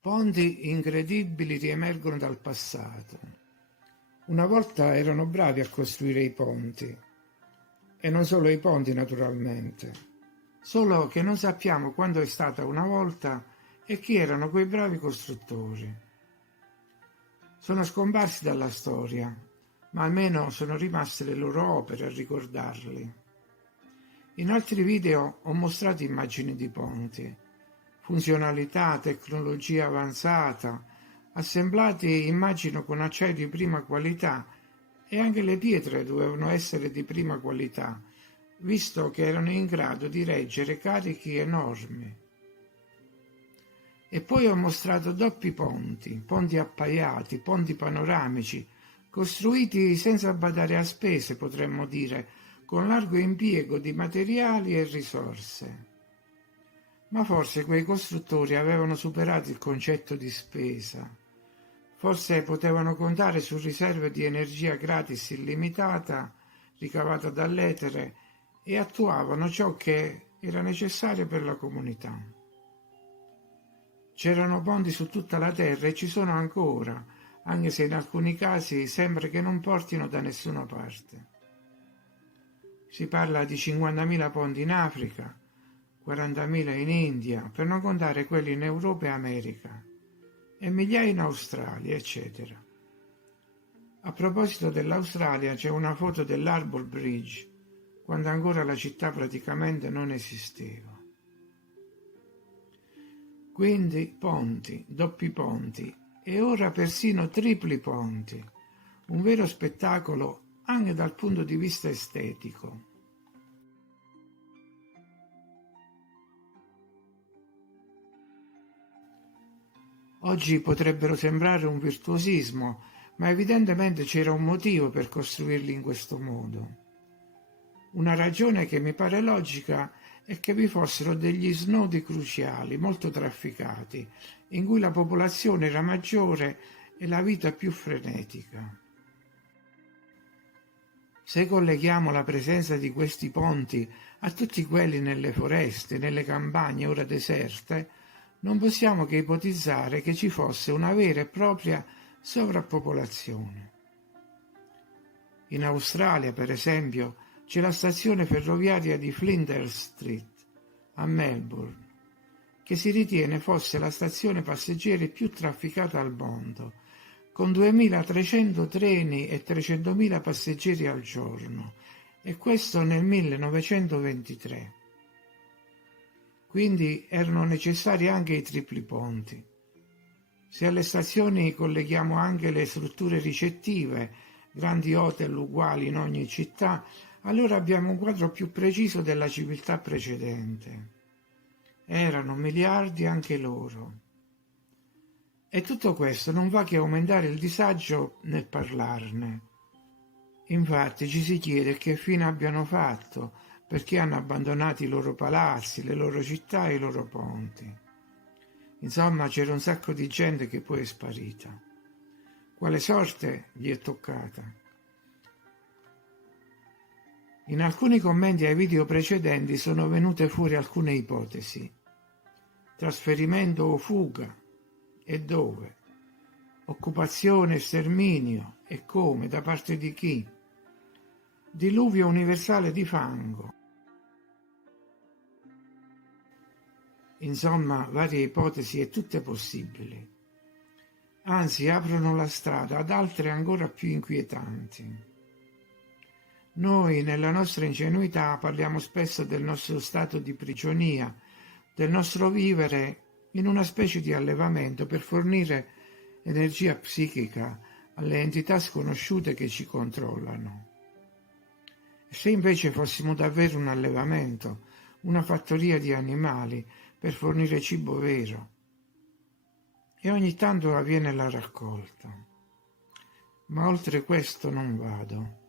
Ponti incredibili riemergono dal passato. Una volta erano bravi a costruire i ponti, e non solo i ponti naturalmente, solo che non sappiamo quando è stata una volta e chi erano quei bravi costruttori. Sono scomparsi dalla storia, ma almeno sono rimaste le loro opere a ricordarli. In altri video ho mostrato immagini di ponti, funzionalità, tecnologia avanzata, assemblati immagino con acciaio di prima qualità, e anche le pietre dovevano essere di prima qualità, visto che erano in grado di reggere carichi enormi. E poi ho mostrato doppi ponti, ponti appaiati, ponti panoramici, costruiti senza badare a spese, potremmo dire, con largo impiego di materiali e risorse. Ma forse quei costruttori avevano superato il concetto di spesa. Forse potevano contare su riserve di energia gratis illimitata, ricavata dall'etere, e attuavano ciò che era necessario per la comunità. C'erano ponti su tutta la terra e ci sono ancora, anche se in alcuni casi sembra che non portino da nessuna parte. Si parla di 50.000 ponti in Africa, 40.000 in India, per non contare quelli in Europa e America, e migliaia in Australia, eccetera. A proposito dell'Australia, c'è una foto dell'Harbour Bridge, quando ancora la città praticamente non esisteva. Quindi ponti, doppi ponti e ora persino tripli ponti, un vero spettacolo anche dal punto di vista estetico. Oggi potrebbero sembrare un virtuosismo, ma evidentemente c'era un motivo per costruirli in questo modo. Una ragione che mi pare logica è che vi fossero degli snodi cruciali, molto trafficati, in cui la popolazione era maggiore e la vita più frenetica. Se colleghiamo la presenza di questi ponti a tutti quelli nelle foreste, nelle campagne ora deserte, non possiamo che ipotizzare che ci fosse una vera e propria sovrappopolazione. In Australia, per esempio, c'è la stazione ferroviaria di Flinders Street, a Melbourne, che si ritiene fosse la stazione passeggeri più trafficata al mondo, con 2.300 treni e 300.000 passeggeri al giorno, e questo nel 1923. Quindi erano necessari anche i tripli ponti. Se alle stazioni colleghiamo anche le strutture ricettive, grandi hotel uguali in ogni città, allora abbiamo un quadro più preciso della civiltà precedente. Erano miliardi anche loro. E tutto questo non fa che aumentare il disagio nel parlarne. Infatti ci si chiede che fine abbiano fatto, perché hanno abbandonato i loro palazzi, le loro città e i loro ponti. Insomma, c'era un sacco di gente che poi è sparita. Quale sorte gli è toccata? In alcuni commenti ai video precedenti sono venute fuori alcune ipotesi. Trasferimento o fuga? E dove? Occupazione, sterminio? E come? Da parte di chi? Diluvio universale di fango. Insomma, varie ipotesi e tutte possibili. Anzi, aprono la strada ad altre ancora più inquietanti. Noi, nella nostra ingenuità, parliamo spesso del nostro stato di prigionia, del nostro vivere in una specie di allevamento per fornire energia psichica alle entità sconosciute che ci controllano. E se invece fossimo davvero un allevamento, una fattoria di animali per fornire cibo vero? E ogni tanto avviene la raccolta. Ma oltre questo non vado.